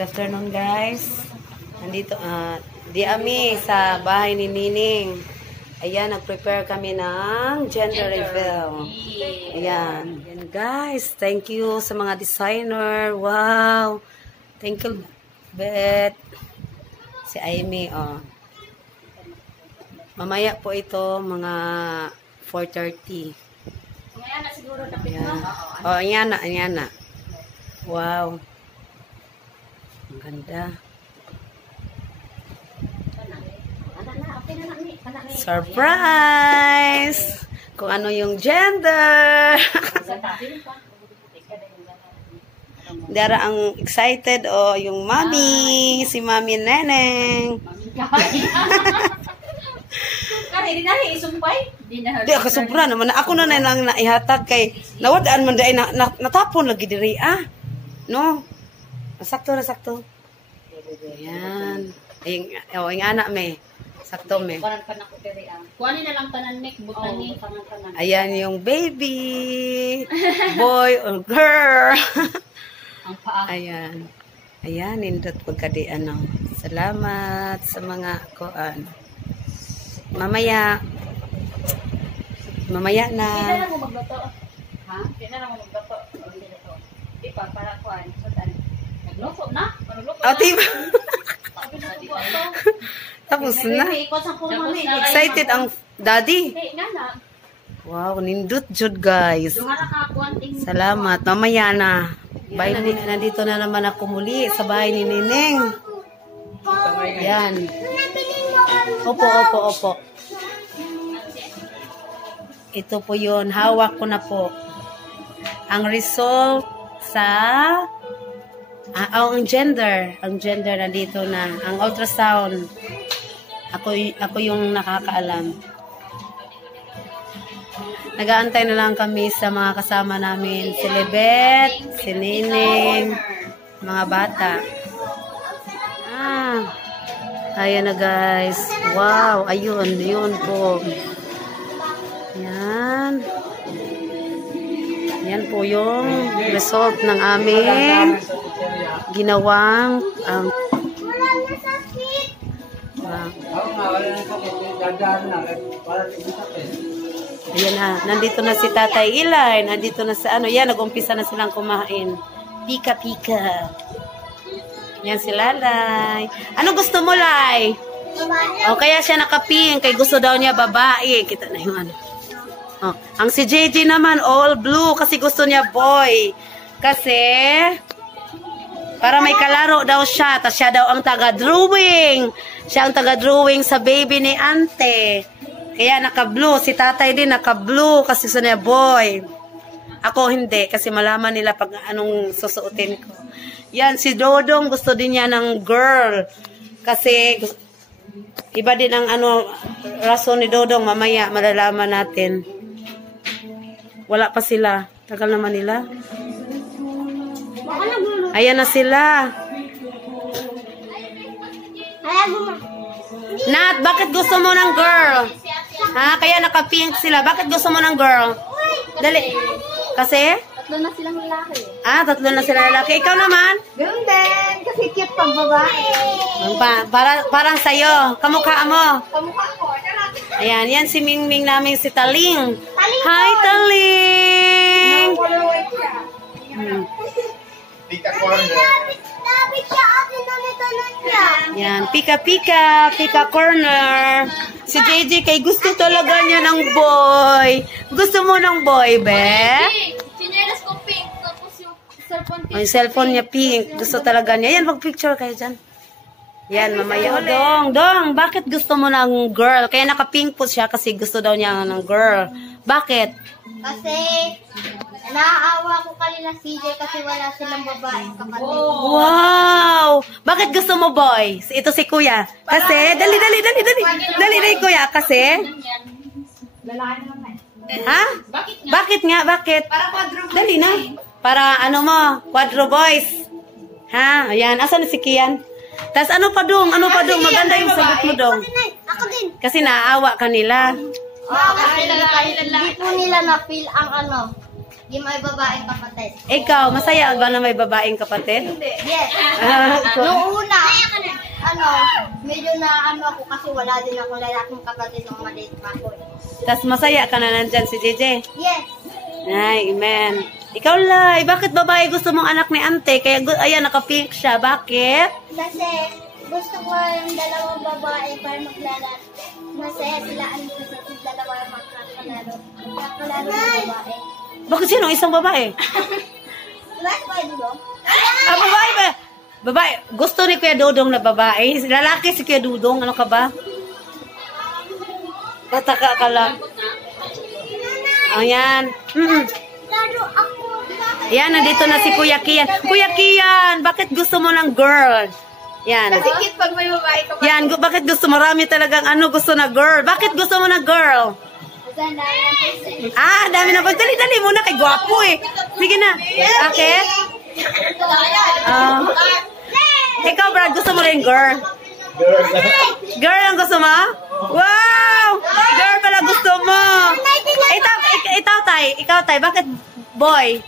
Good afternoon, guys. Nandito, di ami sa bahay ni Nining. Ayan, nag-prepare kami ng gender reveal. Ayan. Ayan, guys. Thank you sa mga designer. Wow. Thank you, Bet. Si Amy, oh. Mamaya po ito, mga 4:30. Mamaya na siguro dapat Ayan. na. Oh, ayan na, ayan na. Wow. Ang ganda. Surprise! Kung ano yung gender. Dara ang excited o yung mommy, si Mami Neneng. Hindi na isumpay. Di ako sobra naman. Ako na lang naihatag kay nawadaan man dai natapon lagi diri No. Sakto na sakto. Ayan. Ay, yung anak me. Sakto me. Kuhanin na lang tanan nek butan ni. Ayan yung baby. Boy or girl. Ang paa. Ayan. Ayan, nindot pagkadi ano. Salamat sa mga kuan. Mamaya na. Hindi na mo magluto. Ha? Hindi na mo magluto. Di pa para kuan. Nagluto na. Oh, diba? Tapos na. Excited ang daddy. Wow, nindot jud guys. Salamat. Mamaya na. Bye. Nandito na naman ako muli sa bahay ni Nineng. Yan. Opo. Ito po yun. Hawak ko na po. Ang result sa ang gender. Ang gender nandito na. Ang ultrasound. Ako yung nakakaalam. Nag-aantay na lang kami sa mga kasama namin. Si Lebet, si Nining, mga bata. Ayan na guys. Wow, ayun, yun po. Yan. Yan po yung result ng aming ginawang ayan na, nandito na si Tatay Ilay, nandito na sa yan, nag-umpisa na silang kumain. Pika-pika. Yan si Lalay. Ano gusto mo, Lay? O, kaya siya nakaping, kay gusto daw niya babae. Kita na yung ano. O, ang si JJ naman, all blue, kasi gusto niya boy. Kasi, para may kalaro daw siya, tapos siya daw ang taga-drawing. Siya ang taga-drawing sa baby ni Ante. Kaya naka-blue. Si tatay din naka-blue kasi gusto niya boy. Ako hindi kasi malaman nila pag anong susuotin ko. Yan, si Dodong gusto din niya ng girl. Kasi iba din ang rason ni Dodong. Mamaya malalaman natin. Wala pa sila. Tagal naman nila. Ayan na sila. Nat, bakit gusto mo ng girl? Ha? Kaya naka-pink sila. Bakit gusto mo ng girl? Dali. Kasi? Tatlo na silang lalaki. Tatlo na silang lalaki. Ikaw naman? Ganun din. Kasi cute pang babae. Parang sa'yo. Kamukha mo. Kamukha ko. Ayan. Yan si Mingming namin si Taling. Hi, Taling! Tita Corner. Yan, pika-pika, pika corner. Si JJ kay gusto talaga niya ng boy. Gusto mo ng boy, be? Chinelas ko pink, tapos yung cellphone pink. Yung cellphone niya pink. Gusto talaga niya. Yan, mag-picture kayo dyan. Yan, mamaya. Dong, bakit gusto mo ng girl? Kaya naka-pink po siya kasi gusto daw niya ng girl. Bakit? Kasi naaawa ko kanila CJ kasi wala silang babaeng kapatid. Wow! Bakit gusto mo boy? Ito si kuya. Kasi, dali, kuya. Kasi? Ha? Bakit nga? Bakit? Para quadro. Dali na. Para ano mo? Quadro boys. Ha? Ayan. Asan si Kian? Tas ano pa dong? Maganda yung sagot mo dong. Ako din. Kasi naaawa kanila. Kasi hindi po nila na-feel ang Di may babaeng kapatid. Ikaw, masaya ba na may babaeng kapatid? Yes. Noong una, medyo na ako kasi wala din ako lalaking kapatid nung maliit pa ako. Tapos masaya ka na nandyan si JJ? Yes. Ay, amen. Ikaw, Lai, bakit babae gusto mong anak ni ante? Kaya, ayan, nakapink siya. Bakit? Kasi gusto ko yung dalawang babae para maglalaro. Masaya sila sa dalawa magkakalaro. Magkakalaro ng babae. Bakit sino? Isang babae? Last one, no? Ah, babae ba? Babae. Gusto ni Kuya Dudong na babae. Lalaki si Kuya Dudong. Ano ka ba? Tataka ka lang. Ayan. Laro ako. Yan, nandito na si Kuya Kian. Kuya Kian, bakit gusto mo ng girl? Yan. Kasi kid pag may babae ka. Yan, bakit gusto marami talagang gusto na girl? Bakit gusto mo na girl? Ah, dami na. Dali muna kay gwapo eh. Sige na. Bakit? Ikaw, Brad, gusto mo rin girl? Girl ang gusto mo? Wow! Girl pala gusto mo. Ikaw, tay. Bakit boy?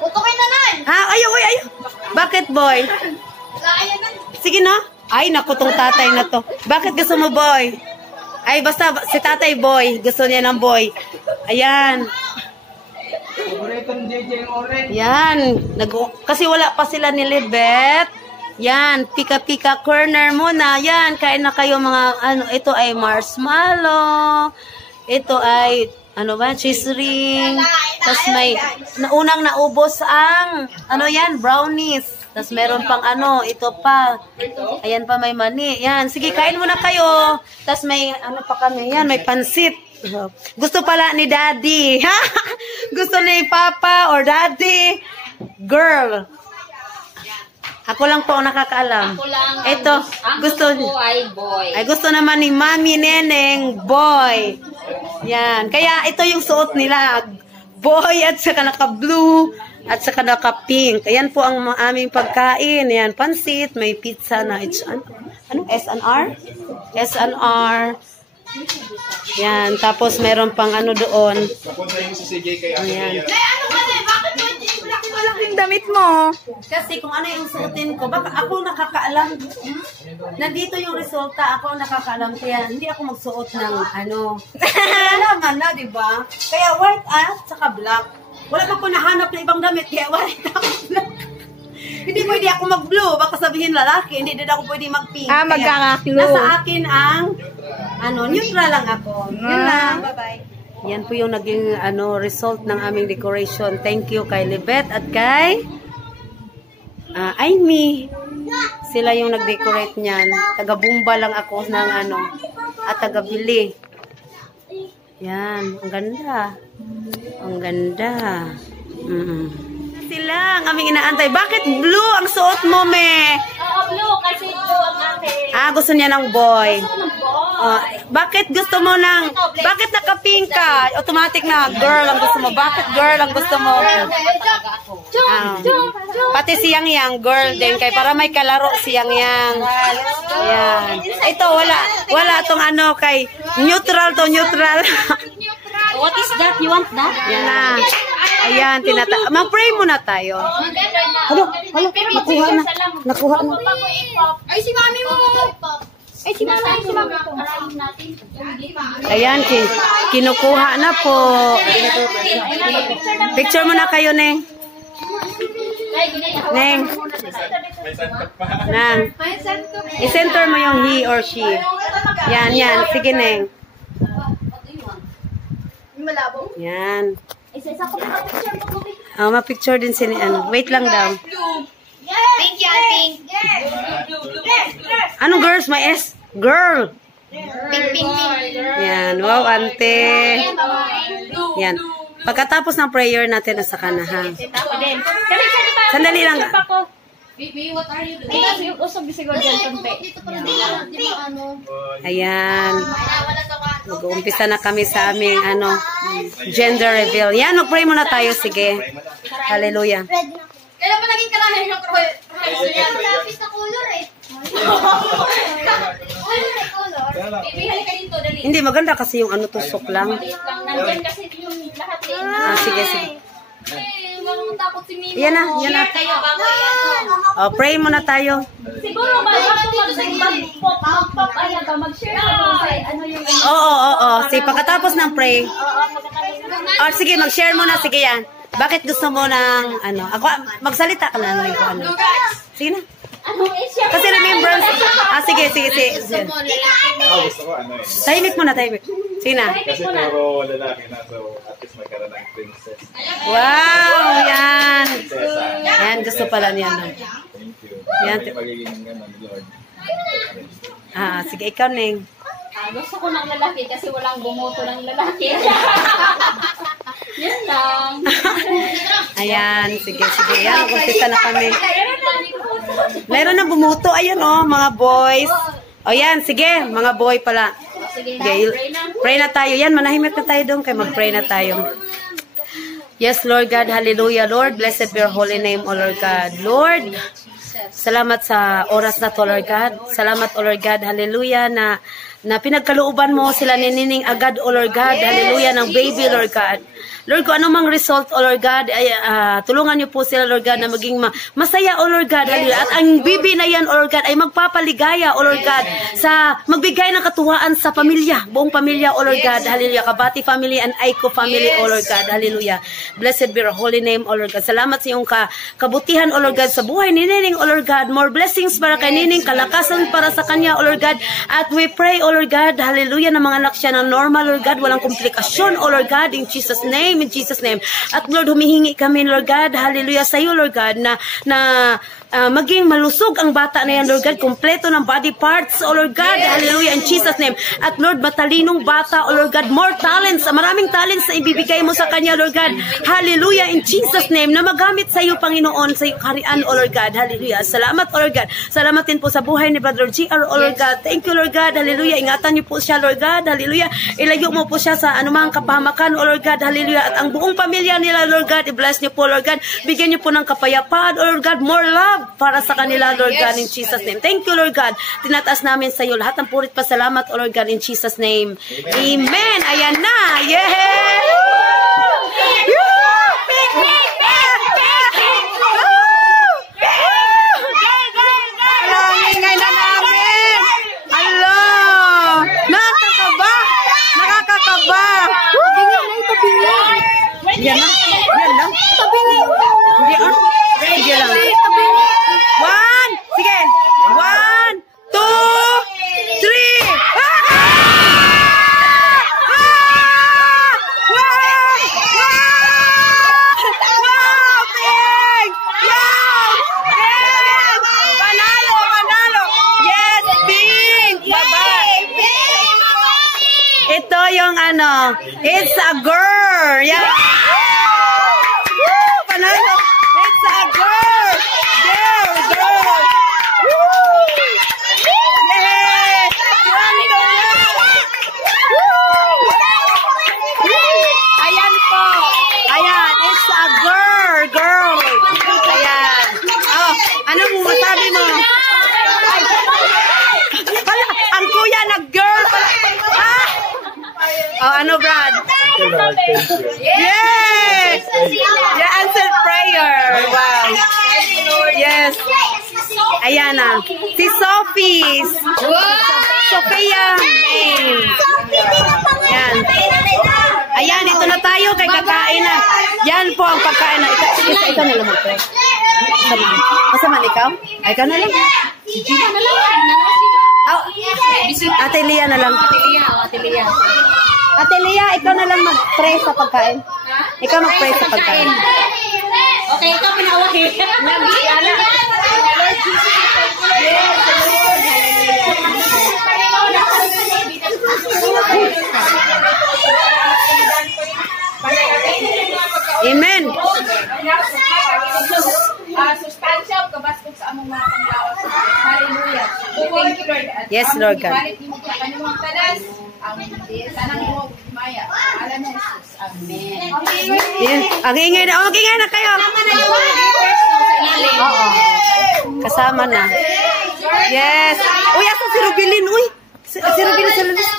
Utukin na nun! Ha? Ayaw. Bakit boy? Sige na. Ay, naku, tong tatay na to. Bakit gusto mo boy? Ay, basta si tatay boy. Gusto niya ng boy. Ayan. Yan. Kasi wala pa sila ni Libet. Yan. Pika-pika corner muna. Yan. Kain na kayo mga, ito ay marshmallow. Ito ay, cheese ring. Tapos may, unang naubos ang, yan, brownies. Tapos meron pang ito pa. Ayan pa may mani. Yan, sige, kain muna kayo. Tapos may, pa kami. Yan, may pansit. Gusto pala ni Daddy. Gusto ni Papa or Daddy. Girl. Ako lang po ang nakakaalam. Ito, gusto ay boy. Ay, gusto naman ni Mami Neneng, boy. Yan. Kaya ito yung suot nila. Boy at saka naka-blue at saka naka-pink. Ayan po ang aming pagkain. Yan, pansit. May pizza na. S&R? S&R. Yan. Tapos meron pang doon. Papunta yung si CJ kay Ate Ayan. Malaking damit mo. Kasi kung ano yung suotin ko, baka ako nakakaalam. Nandito yung resulta, ako nakakaalam. Kaya hindi ako magsuot ng Alaman na, di ba? Kaya white at saka black. Wala pa po nahanap na ibang damit, kaya white ako black. Hindi pwede ako mag-blue. Baka sabihin lalaki, hindi din ako pwede mag-pink. Magkaka-blue. Nasa akin ang, neutral lang ako. Yun lang. Bye-bye. Yan po yung naging result ng aming decoration. Thank you kay Libet at kay Aimee. Sila yung nag-decorate niyan. Taga-bumba lang ako ng at taga-bili. Yan, ang ganda. Ang ganda. Sila ang aming inaantay. Bakit blue ang suot mo, me? Oo, blue. Kasi blue ang akin. Gusto niya ng boy. Bakit gusto mo bakit naka-pink ka? Automatic na girl ang gusto mo. Bakit girl ang gusto mo? Pati si Yang Yang, girl din. Kaya para may kalaro si Yang Yang. Ayan. Ito, wala tong kay neutral to neutral. What is that? You want that? Yan na. Ayan, mag-pray muna tayo. Nakuha na. Ay, si mami mo. Ay, si mami ko. Ayan, kinukuha na po. Picture muna kayo, Neng. Neng. Nang. I-center mo yung he or she. Yan. Sige, Neng. Yan. Isa ko picture mo. Ma-picture din si wait lang daw. Pink yan, pink. Anong girls? May S? Girl. Pink. Yan. Wow, ante. Yan. Pagkatapos ng prayer natin, nasa ka na, ha? Sandali lang. Baby, what are you doing? Usog siguro dyan tumpe. Ayan. Mag-uumpisa na kami sa aming gender reveal. Yan, mag-pray muna tayo. Sige. Hallelujah. Kailan pa naging kalahin yung lapis na color eh? Bibihali ka dito, dali. Hindi, maganda kasi yung ano, tusok lang. Maliit lang. Nandyan kasi yung lahat eh. Ah, sige, sige. Marunong takot si Mimo. Yan na, yan na. Kayo bago yan. Oh, pray muna tayo. Siguro ba, mag-pop, ayan ba, mag-share ka ba sa ano yung... Oo. Sige, pagkatapos ng pray. Oh, sige, mag-share muna. Sige yan. Bakit gusto mo ng, ano, ako, magsalita ka na ng ano. Sige na. Kasi remembrance. Ah, sige. Gusto ko ano eh. Tahimik muna, tahimik. Sige na. Kasi puro lalaki na, so at least magkaroon ng princess. Wow, yan. Prinsesa. Yan, gusto pala niya. No? Thank you. Yan. May magiging ganun, Lord. Ah, sige, ikaw, Ning. Gusto ko ng lalaki kasi walang bumoto ng lalaki. Yan lang. Ayan, sige. Yan, kumpisa na kami. Meron na bumuto. Ayan, oh, mga boys. O yan, sige, mga boy pala. Sige, Okay, pray na tayo. Yan, manahimik na tayo doon kay mag-pray na tayo. Yes, Lord God, hallelujah, Lord. Blessed be your holy name, O Lord God. Lord, salamat sa oras na to, Lord God. Salamat, O Lord God, hallelujah, na pinagkalooban mo sila ni Nining agad, O Lord God. Hallelujah, ng baby, Lord God. Lord, kung anumang result, O Lord God, ay, tulungan niyo po sila, Lord God, na maging masaya, O Lord God. Hallelujah. At ang bibi na yan, O Lord God, ay magpapaligaya, O Lord God, sa magbigay ng katuwaan sa pamilya, buong pamilya, O Lord God. Hallelujah. Kabati family and Aiko family, O Lord God. Hallelujah. Blessed be your holy name, O Lord God. Salamat sa iyong kabutihan, O Lord God, sa buhay ni Nining, O Lord God. More blessings para kay Nining, kalakasan para sa kanya, O Lord God. At we pray, O Lord God, hallelujah, na mga anak siya ng normal, Lord God, walang komplikasyon, O Lord God, in Jesus' name, in Jesus' name. At Lord, humihingi kami, Lord God, hallelujah, sa iyo, Lord God, na maging malusog ang bata na yan, Lord God, kompleto ng body parts, O Lord God, hallelujah, in Jesus' name. At Lord, matalinong bata, O Lord God, more talents, maraming talents na ibibigay mo sa kanya, Lord God, hallelujah, in Jesus' name, na magamit sa iyo, Panginoon, sa iyo kaharian, O Lord God, hallelujah. Salamat, O Lord God. Salamat din po sa buhay ni Brother GR, O Lord God. Thank you, Lord God, hallelujah. Ingatan niyo po siya, Lord God, hallelujah. Ilayo mo po siya sa anumang kapahamakan, O Lord God, hallelujah. At ang buong pamilya nila, Lord God, i-bless niyo po, Lord God. Bigyan niyo po ng kapayapaan, O Lord God, more love para sa kanila, Lord God, in Jesus' name. Thank you, Lord God. Tinataas namin sa iyo lahat ng purit pasalamat, O Lord God, in Jesus' name. Amen. Ayan na. Yeah! Ingay na namin. Hello. Nakakakaba. Yan na. Sige lang. One. Sige. 1, 2, 3. Ito yung ano, it's a girl. Yeah. Woo! Panalo. It's a girl. Girl. Woo! Yes. Ayan po. Ayan, it's a girl. Ayan. Oh, ano mo masabi mo? Pala, ang kuya nag-girl pala. Oh, ano, Brad? Thank you, Lord. Thank you. Yes! You answered prayer. Wow. Yes. Ayan na. Si Sophie. Sophia Main. Ayan. Ayan, ito na tayo kay kakain na. Yan po ang pagkain na. Ikaw na lang mag-pray. Masaman ikaw? Ay, ikaw na lang. Si Gina na lang. Oh, Ate Lia na lang. Ate Lia, ikaw na lang mag-pray sa pagkain. Ikaw mag-pray sa pagkain. Okay, ito pinawahi. Nag-iala. Lord Jesus, Amen. Sustansya o kabastos sa among mga panglawas. Hallelujah. Thank you, Lord. Yes, Lord God. Balik mo sa kanyang tanas. Sanang mo maya. Alam na Jesus. Amen. Yan. Ang ingay na. Oh, ingay na kayo. Oo. Kasama na. Yes. Uy, asa si Rubilin? Uy, si Rubilin sa lalis.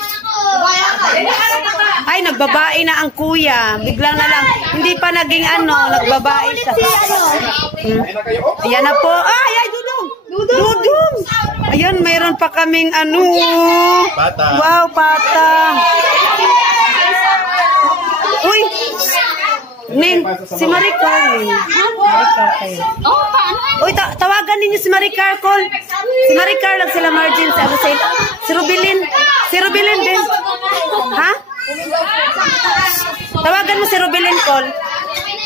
Ay, nagbabae na ang kuya. Biglang na lang. Hindi pa naging nagbabae siya. Ayun na kayo. Oh, Ayan na po. Ay, Dudong. Dudong. Ayan, mayroon pa kaming Pata. Wow, pata. Uy. Ning, si Maricar. Maricar kayo. Oh, paano? Uy, tawagan ninyo si Maricar, call. Si Maricar lang sila margin. Sabi sa si Rubilin. Si Rubilin din. Ha? Tawagan mo si Rubilin, call.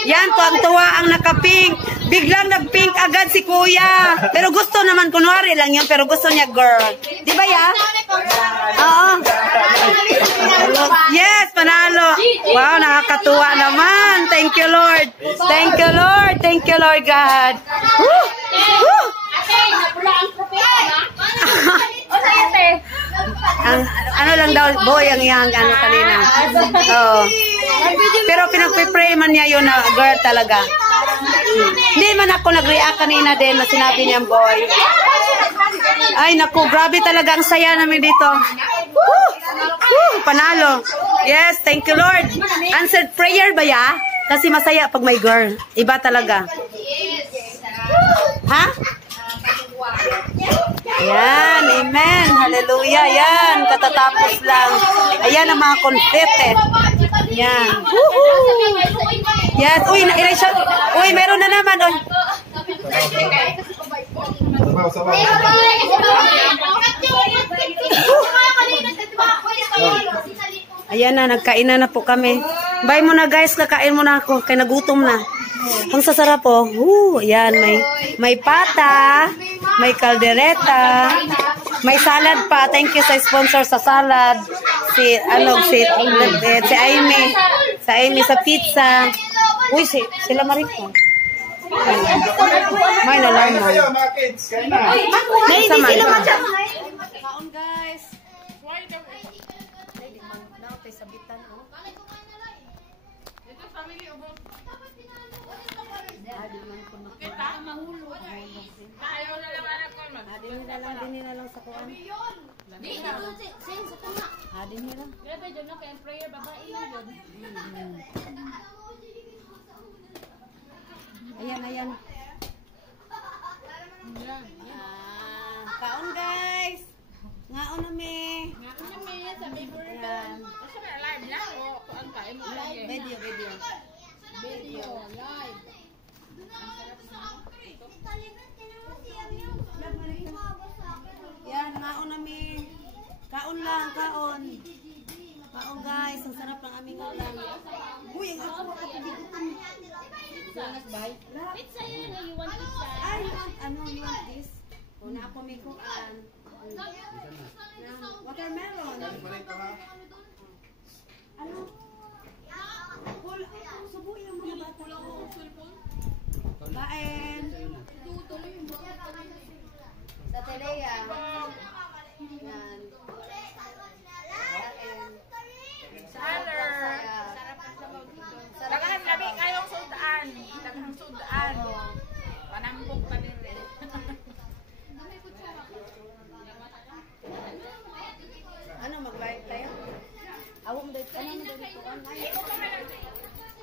Yan, tuwang-tuwa ang naka-pink. Biglang nag-pink agad si kuya. Pero gusto naman, kunwari lang yun, pero gusto niya girl. Di ba ya? Oo. Yes, panalo. Wow, nakakatuwa naman. Thank you, Lord. Thank you, Lord. Thank you, Lord God. Woo! Woo! Ano lang daw, boy, ang iyang kanina. Oo. Pero pinagpipray man niya yun na girl talaga. Hindi man ako nag-react kanina din na sinabi niyang boy. Ay, naku, grabe talaga ang saya namin dito. Woo! Woo! Panalo. Yes, thank you, Lord. Answered prayer ba ya? Kasi masaya pag may girl. Iba talaga. Ha? Ayan, amen. Hallelujah. Ayan, katatapos lang. Ayan ang mga konfete. Ayan. Woohoo! Yes, uy, uy, meron na naman. Uy. Sabaw, sabaw. Ayan na, nagkainan na po kami. Bye muna guys, nakain muna ako. Kaya nagutom na. Ang sasarap po. Ayan, may pata, may kaldereta, may salad pa. Thank you sa sponsor sa salad. Si Amy. Sa Amy sa pizza. Uy, sila Mariko. May nalaman. Kayo, mga kids, kain na. May hindi sila matya. Kaon guys. Sabitan, oh. Ito family ubo. Adi man ko na. Kita mahulo. Ayaw na lang anak ko man. Adi na lang sa kuan. Di ito sin sa tama. Adi na lang. Grabe jud no kay prayer babae lang jud. Ayan. Kaon guys. Ngaon na me. Sabi ko rin. Live na o kuan ka mo live. Video, live. Yan, ngaon nami. Kaon lang, kaon. Kaon guys, ang sarap ng aming ulam. Uy, ang ako kapagigutom. Pizza yun, you want pizza? Ay, you want this? Una ako may kuan. Watermelon. Ano? Subo yung mga bata ko. Kain. Sa Telea. Yan. Daghang labi kayong sudaan. Panambok pa din. Ano, mag-live tayo? Awang dito. Ano mo dito?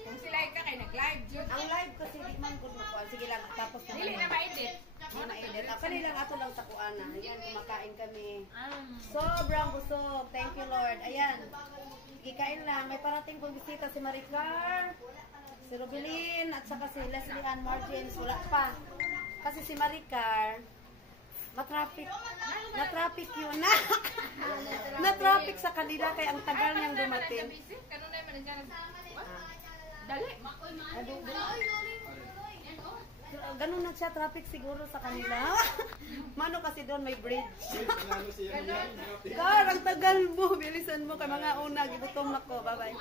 Kung sila ka kay nag-live jud. Ang live kasi di man ko makuha. Sige lang, tapos na. Dili na ma-edit. Hindi na-edit. Kanilang ato lang sa kuana. Ayan, kumakain kami. Sobrang busog. Thank you, Lord. Ayan. Sige, kain lang. May parating pong bisita si Maricar, si Rubilin, at saka si Leslie Ann Martins. Wala pa. Kasi si Maricar, na-traffic yun na. Na-traffic sa kanila kaya ang tagal niyang dumating. Dali. Ganun na siya, traffic siguro sa kanila. Mano kasi doon may bridge. Kar, ang tagal mo. Bilisan mo kay mga una. Gibutom ako. Bye-bye.